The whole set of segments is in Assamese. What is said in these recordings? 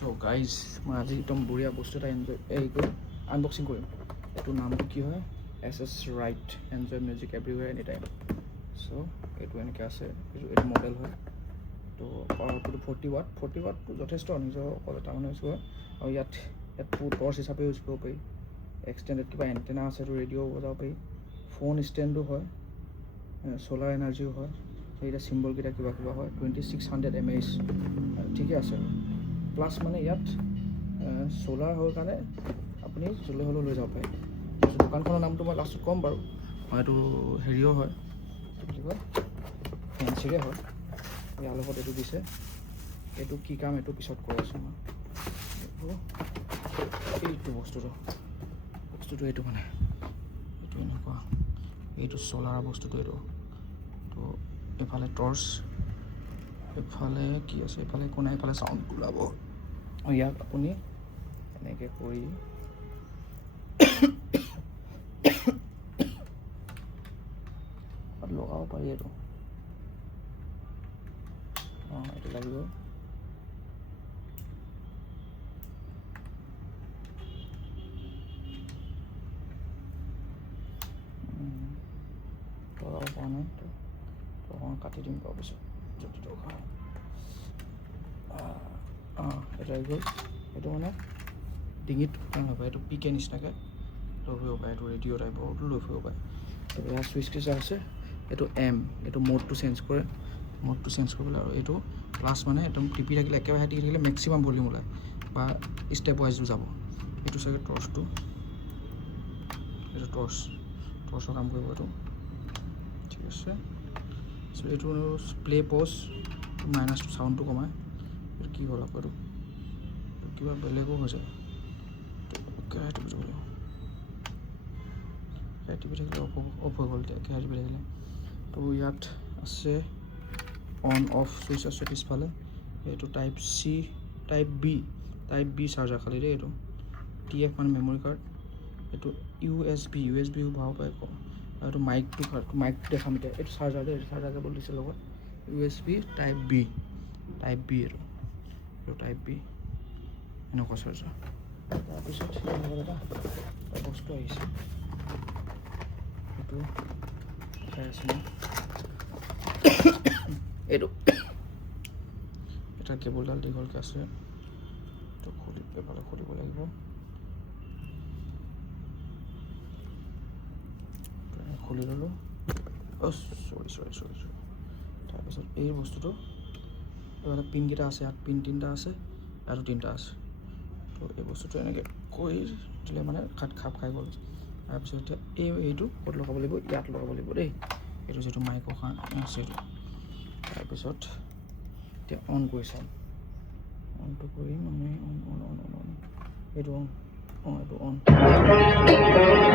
সো গাইজ মই আজি একদম বঢ়িয়া বস্তু এটা আনবক্সিং কৰিম। এইটোৰ নামটো কি হয়, SS right enjoy music everywhere any time. চ' এইটো এনেকৈ আছে, এইটো মডেল হয়। তো পাৱাৰটো 40 ৱাটটো যথেষ্ট নিজৰ অকল এটা মানে ইউজ কৰে। আৰু ইয়াত টৰ্চ হিচাপে ইউজ কৰিব পাৰি। এক্সটেণ্ডেড কিবা এণ্টেনা আছে, এইটো ৰেডিঅ' বজাব পাৰি। ফোন ষ্টেণ্ডো হয়, চ'লাৰ এনাৰ্জিও হয়। সেইকেইটা চিম্বলকেইটা কিবা হয়। 2600 mAh ঠিকে আছে। প্লাছ মানে ইয়াত চ'লাৰ হোৱাৰ কাৰণে আপুনি য'লৈ হ'লেও লৈ যাব পাৰে। দোকানখনৰ নামটো মই লাষ্টত ক'ম বাৰু। এইটো হেৰিও হয়, কি বুলি কয়, ফেঞ্চিৰে হয়। ইয়াৰ লগত এইটো দিছে। এইটো কি কাম এইটো পিছত কৈ আছোঁ মই। এইটো বস্তুটো এইটো মানে এইটো এনেকুৱা, এইটো চ'লাৰ বস্তুটো এইটো। তো এইফালে টৰ্চ, এইফালে কি আছে, এইফালে একো নাই, এইফালে চাউণ্ড ওলাব। ইয়াক আপুনি এনেকৈ কৰি লগাব পাৰি। এইটো এইটো লাগিব। লগাব পৰা নাই তো অকণমান কাটি দিম বাৰু পিছত যদি দৰকাৰ হয়। এইটো আহি গ'ল। এইটো মানে ডিঙিত হ'ব, এইটো পিকে নিচিনাকৈ লৈ ফুৰিব পাৰে। এইটো ৰেডিঅ' টাইপৰটো লৈ ফুৰিব পাৰে। তো ইয়াৰ চুইচ কেইটা আছে, এইটো এইটো মোডটো চেঞ্জ কৰে, কৰিবলৈ। আৰু এইটো প্লাছ মানে একদম টিপি থাকিলে, একেবাৰে টিপি থাকিলে মেক্সিমাম ভলিউম ওলায় বা ষ্টেপ ৱাইজো যাব। এইটো চাগে টৰ্চটো, এইটো টৰ্চৰ কাম কৰিব এইটো। ঠিক আছে। চ' এইটো প্লে পজ মাইনাছটো চাউণ্ডটো কমায়। এইটো কি হ'ল আকৌ, এইটো কিবা বেলেগো হৈ যায়। কেৰাহী টিপি থাকিব লাগিব, কেৰাহী টিপি থাকিলে অফ হৈ গ'ল। এতিয়া কেৰাহী টিপি থাকিলে তো ইয়াত আছে অন অফ চুইচ আছে পিছফালে। এইটো টাইপ বি চাৰ্জাৰ খালি দেই। এইটো TF মানে মেমৰি কাৰ্ড। এইটো USB ভৰাব পাৰে। আৰু এইটো মাইকটো দেখাম এতিয়া। এইটো চাৰ্জাৰ দেই, চাৰ্জাৰ কেবল দিছে লগত। USB টাইপ বি এইটো টাইপ বি এনেকুৱা চাৰ্জাৰ। তাৰপিছত এটা বস্তু আহিছে, এইটো দেখাই আছে মই। এইটো এটা কেবলডাল দীঘলকৈ আছে, এইটো খুলিব লাগিব। খুলি ল'লোঁ। চৰি। তাৰপিছত এই বস্তুটো এইফালে পিনকেইটা আছে, ইয়াত পিন 3টা আছে, ইয়াতো 3টা আছে। তো এই বস্তুটো এনেকৈ কৰি দিলে মানে খাপ খাই গ'ল। তাৰপিছত এতিয়া এইটো ক'ত লগাব লাগিব, ইয়াত লগাব লাগিব দেই। এইটো যিটো মাইকৰ আছে এইটো। তাৰপিছত এতিয়া অন কৰি চাম। অনটো কৰিম আমি। এইটো on.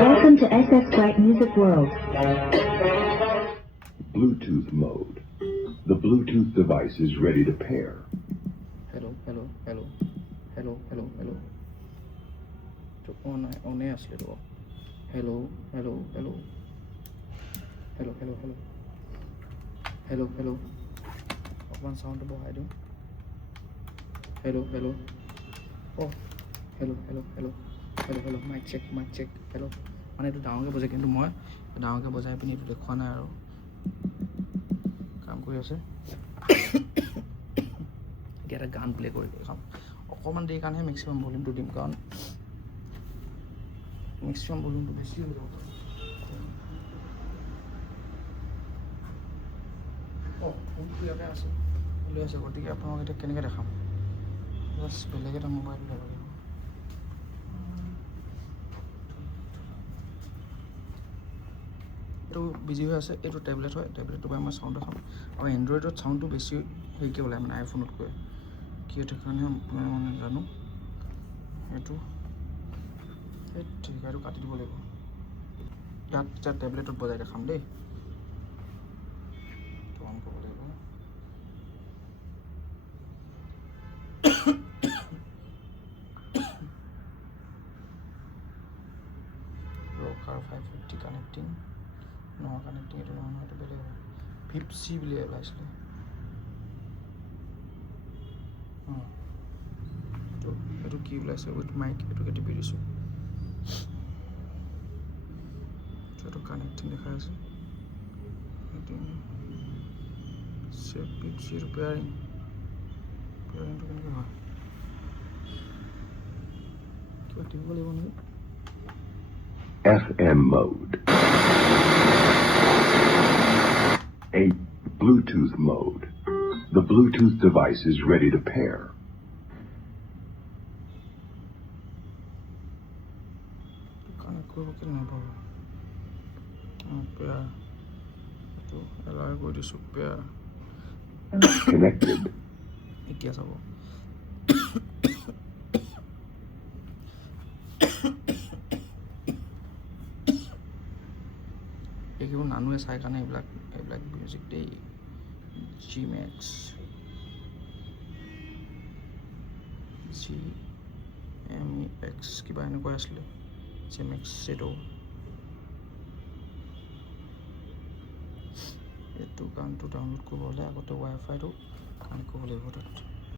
Welcome to SS Bright Music World. Bluetooth mode. The Bluetooth device is ready to pair. Hello. তো অনে আছিলে তো। Hello. অকণমান চাউণ্ডটো বঢ়াই দিওঁ। Hello. Hello. Mic check. Hello'. মানে এইটো ডাঙৰকৈ বজায়, কিন্তু মই ডাঙৰকৈ বজাই পিনি এইটো দেখুওৱা নাই আৰু কাম কৰি আছে। এতিয়া এটা গান প্লে' কৰি দেখাম। অকণমান দেৰি কাৰণেহে মেক্সিমাম ভলিউমটো দিম, কাৰণ মেক্সিমাম ভলিউমটো বেছি হৈ যাব। ফোনটো ইয়াতে আছে, লৈ আছে। গতিকে আপোনালোক এতিয়া কেনেকৈ দেখাম, জাষ্ট বেলেগ এটা মোবাইল ল'ব লাগিব। এইটো বিজি হৈ আছে। এইটো টেবলেট হয়, টেবলেটটোৰ পৰা মই চাউণ্ড দেখাম। আৰু এণ্ড্ৰইডত চাউণ্ডটো বেছি হেৰিকৈ ওলায় মানে আইফোনতকৈ। কি সেইটো কাৰণে মই নাজানো। এইটো ঠিক আছে, কাটি দিব লাগিব। ইয়াত এতিয়া টেবলেটত বজাই দেখাম দেই। অন কৰিব লাগিব। ৰকাৰ 550 কানেক্টিং এইটো নহয়, এইটো বেলেগ হয়। VIP-C বুলি ওলাইছিলে। কি ওলাইছে উইথ মাইক এইটোকে টিপি দিছোঁ এইটো কানেক্টিং দেখা আছে চেভ পিপচি পেয়াৰিং পেয়াৰিংটো কেনেকৈ হয় কিবা টিপিব লাগিব নেকি FM mode. 8. Bluetooth mode. The Bluetooth device is ready to pair. Connect কৰিব কি নাই বাৰু পেয়াৰ এইটো এলাই কৰি দিছোঁ পেয়াৰ Connected. এতিয়া চাব এইবোৰ নানুৱে চাই কাৰণে এইবিলাক মিউজিক দেই GMAX GMAX কিবা এনেকুৱা আছিলে GMAX সেইটো এইটো গানটো ডাউনলোড কৰিব হ'লে আগতে ৱাইফাইটো কানেক্ট কৰিব লাগিব তাত